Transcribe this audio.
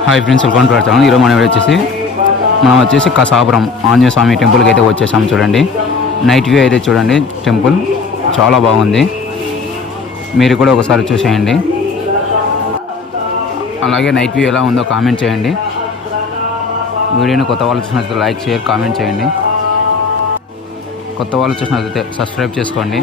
Hi friends, welcome to our channel. ఈరోజు మనం వచ్చేసి కసాపురం ఆంజనేయ స్వామి టెంపుల్కి అయితే వచ్చేసాము. చూడండి, నైట్ వ్యూ అయితే చూడండి. టెంపుల్ చాలా బాగుంది, మీరు కూడా ఒకసారి చూసేయండి. అలాగే నైట్ వ్యూ ఎలా ఉందో కామెంట్ చేయండి. వీడియోని కొత్త వాళ్ళు చూసినట్లయితే లైక్, షేర్, కామెంట్ చేయండి. కొత్త వాళ్ళు చూసినట్లయితే సబ్స్క్రైబ్ చేసుకోండి.